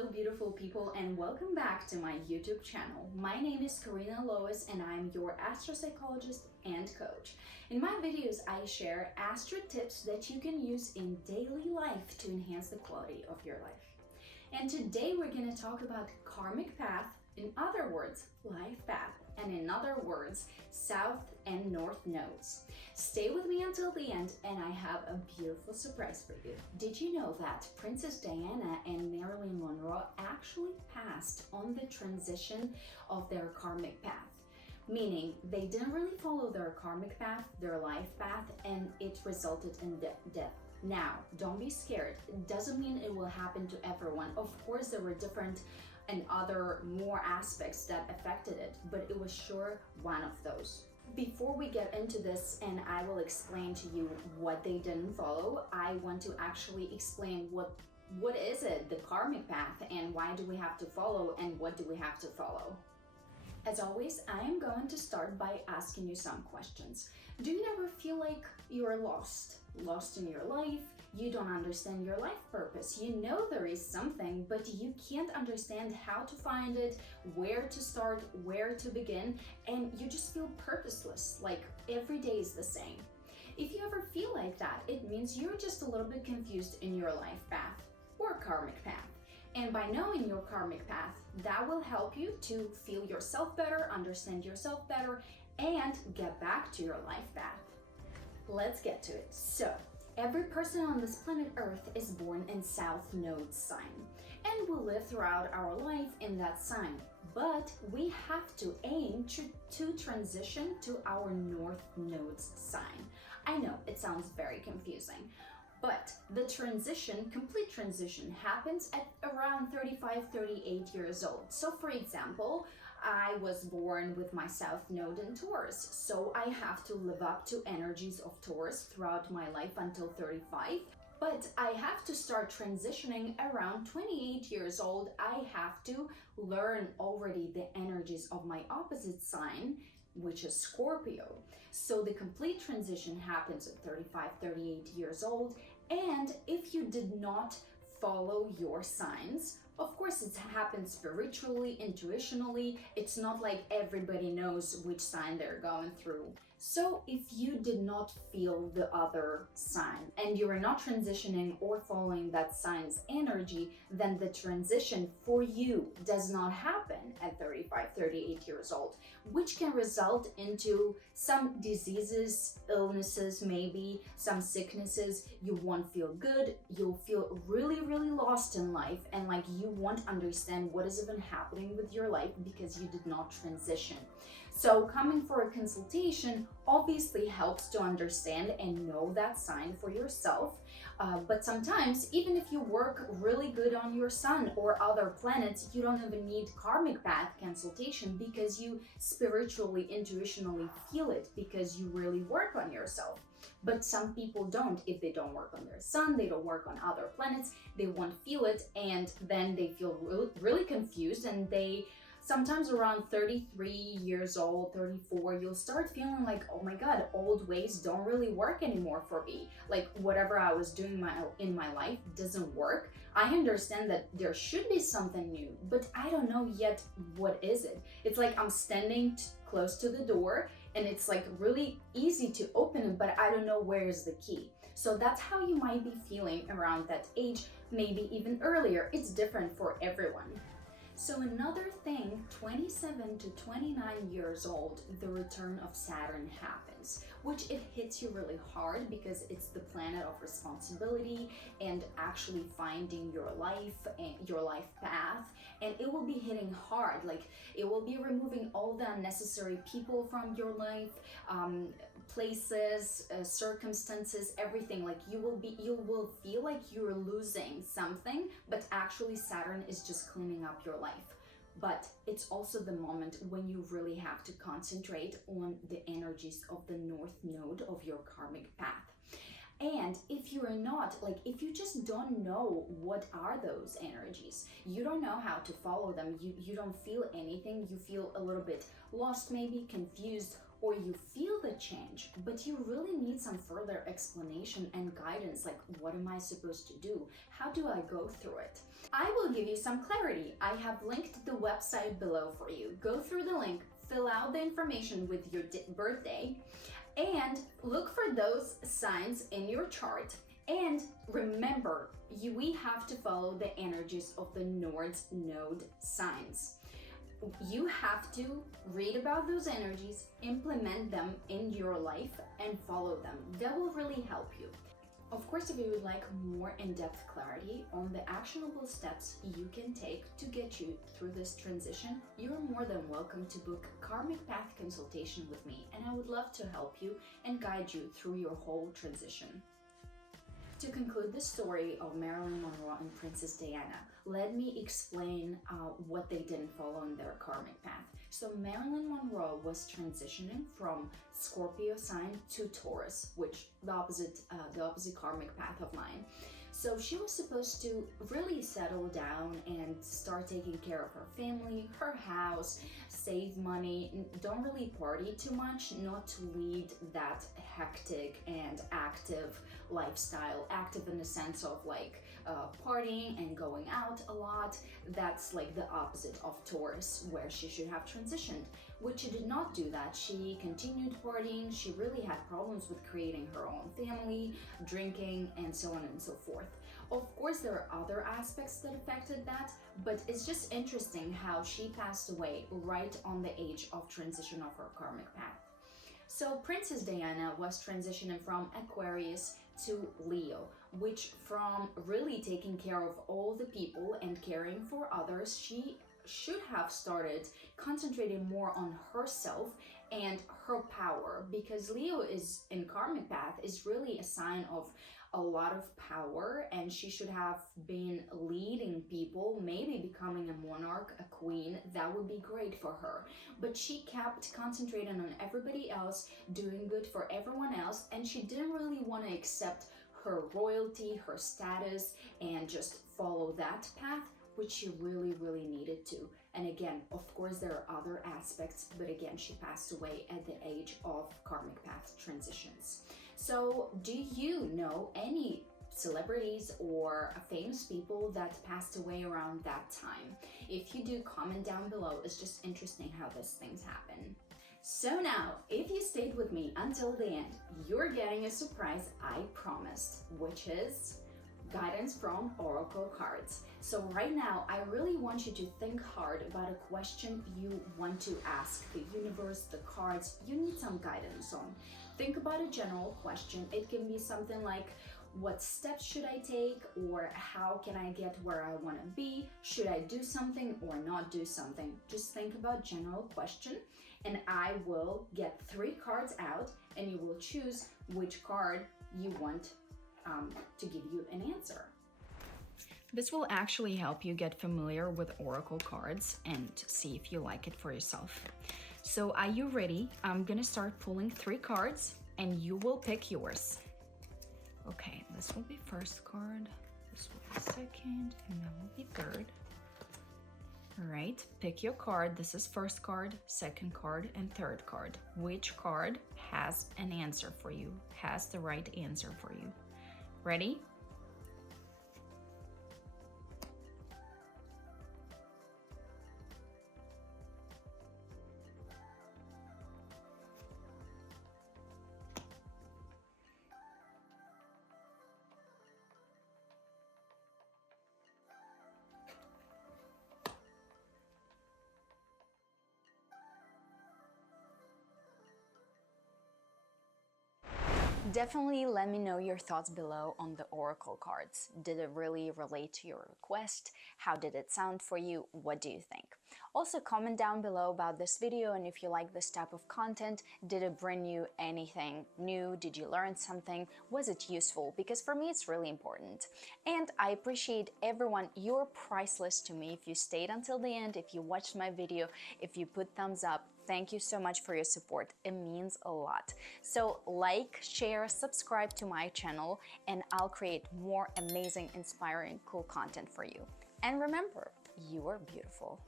Hello beautiful people, and welcome back to my YouTube channel. My name is Karyna Lois and I'm your astropsychologist and coach. In my videos I share astro tips that you can use in daily life to enhance the quality of your life. And today we're going to talk about karmic path, in other words life path, and in other words south and north nodes. Stay with me until the end and I have a beautiful surprise for you. Did you know that Princess Diana and Marylin Monroe actually passed on the transition of their karmic path? Meaning they didn't really follow their karmic path, their life path, and it resulted in death. Now, don't be scared. It doesn't mean it will happen to everyone. Of course, there were different and other more aspects that affected it, but it was sure one of those. Before we get into this and I will explain to you what they didn't follow, I want to actually explain what is it, the karmic path, and why do we have to follow and what do we have to follow. As always, I am going to start by asking you some questions. Do you ever feel like you're lost in your life? You don't understand your life purpose. You know there is something, but you can't understand how to find it, where to start, where to begin, and you just feel purposeless, like every day is the same. If you ever feel like that, it means you're just a little bit confused in your life path or karmic path. And by knowing your karmic path, that will help you to feel yourself better, understand yourself better, and get back to your life path. Let's get to it. So, every person on this planet Earth is born in South Node sign, and we live throughout our life in that sign. But we have to aim to transition to our North Node's sign. I know it sounds very confusing, but the complete transition happens at around 35-38 years old. So for example, I was born with my South Node in Taurus, so I have to live up to energies of Taurus throughout my life until 35. But I have to start transitioning around 28 years old. I have to learn already the energies of my opposite sign, which is Scorpio. So the complete transition happens at 35-38 years old. And if you did not follow your signs, of course it happens spiritually, intuitionally. It's not like everybody knows which sign they're going through. So if you did not feel the other sign and you are not transitioning or following that sign's energy, then the transition for you does not happen at 35-38 years old, which can result into some diseases, illnesses, maybe some sicknesses. You won't feel good. You'll feel really lost in life, and like you won't understand what is even happening with your life because you did not transition. So coming for a consultation obviously helps to understand and know that sign for yourself. But sometimes, even if you work really good on your sun or other planets, you don't even need karmic path consultation because you spiritually, intuitionally feel it because you really work on yourself. But some people don't. If they don't work on their sun, they don't work on other planets, they won't feel it, and then they feel really confused, and they sometimes around 33 years old, 34, you'll start feeling like, oh my god, old ways don't really work anymore for me. Like whatever I was doing in my life doesn't work. I understand that there should be something new, but I don't know yet what is it. It's like I'm standing close to the door and it's like really easy to open it, but I don't know where is the key. So that's how you might be feeling around that age, maybe even earlier. It's different for everyone. So another thing, 27 to 29 years old, the return of Saturn happens, which it hits you really hard because it's the planet of responsibility and actually finding your life and your life path, and it will be hitting hard. Like it will be removing all the unnecessary people from your life, places, circumstances, everything. Like you will feel like you're losing something, but actually Saturn is just cleaning up your life. But it's also the moment when you really have to concentrate on the energies of the North Node of your karmic path. And if you are not, like if you just don't know what are those energies, you don't know how to follow them, you don't feel anything, you feel a little bit lost, maybe confused, or you feel the change, but you really need some further explanation and guidance, like what am I supposed to do? How do I go through it? I will give you some clarity. I have linked the website below for you. Go through the link, fill out the information with your birthday, and look for those signs in your chart. And remember, we have to follow the energies of the North Node signs. You have to read about those energies, implement them in your life, and follow them. That will really help you. Of course, if you would like more in-depth clarity on the actionable steps you can take to get you through this transition, you're more than welcome to book Karmic Path consultation with me, and I would love to help you and guide you through your whole transition. To conclude the story of Marylin Monroe and Princess Diana, let me explain what they didn't follow in their karmic path. So Marylin Monroe was transitioning from Scorpio sign to Taurus, which the opposite karmic path of mine. So she was supposed to really settle down and start taking care of her family, her house, save money, don't really party too much, not to lead that hectic and active lifestyle, active in the sense of like partying and going out a lot. That's like the opposite of Taurus, where she should have transitioned, which she did not do that. She continued partying. She really had problems with creating her own family, drinking, and so on and so forth. Of course, there are other aspects that affected that, but it's just interesting how she passed away right on the age of transition of her karmic path. So Princess Diana was transitioning from Aquarius to Leo, which from really taking care of all the people and caring for others, she should have started concentrating more on herself and her power, because Leo is in karmic path is really a sign of a lot of power, and she should have been leading people, maybe becoming a monarch, a queen. That would be great for her, but she kept concentrating on everybody else, doing good for everyone else, and she didn't really want to accept her royalty, her status, and just follow that path, which she really needed to. And again, of course, there are other aspects, but again, she passed away at the age of karmic path transitions. So do you know any celebrities or famous people that passed away around that time? If you do, comment down below. It's just interesting how these things happen. So now, if you stayed with me until the end, you're getting a surprise I promised, which is guidance from oracle cards. So right now, I really want you to think hard about a question you want to ask the universe, the cards, you need some guidance on. Think about a general question. It can be something like, what steps should I take? Or how can I get where I want to be? Should I do something or not do something? Just think about general question, and I will get 3 cards out, and you will choose which card you want to give you an answer. This will actually help you get familiar with oracle cards and see if you like it for yourself. So are you ready? I'm gonna start pulling 3 cards and you will pick yours. Okay, this will be first card, this will be second, and that will be third. All right, pick your card. This is first card, second card, and third card. Which card has an answer for you, has the right answer for you? Ready? Definitely let me know your thoughts below on the oracle cards. Did it really relate to your request? How did it sound for you? What do you think? Also, comment down below about this video, and if you like this type of content, did it bring you anything new? Did you learn something? Was it useful? Because for me, it's really important. And I appreciate everyone. You're priceless to me. If you stayed until the end, if you watched my video, if you put thumbs up, thank you so much for your support. It means a lot. So like, share, subscribe to my channel, and I'll create more amazing, inspiring, cool content for you. And remember, you are beautiful.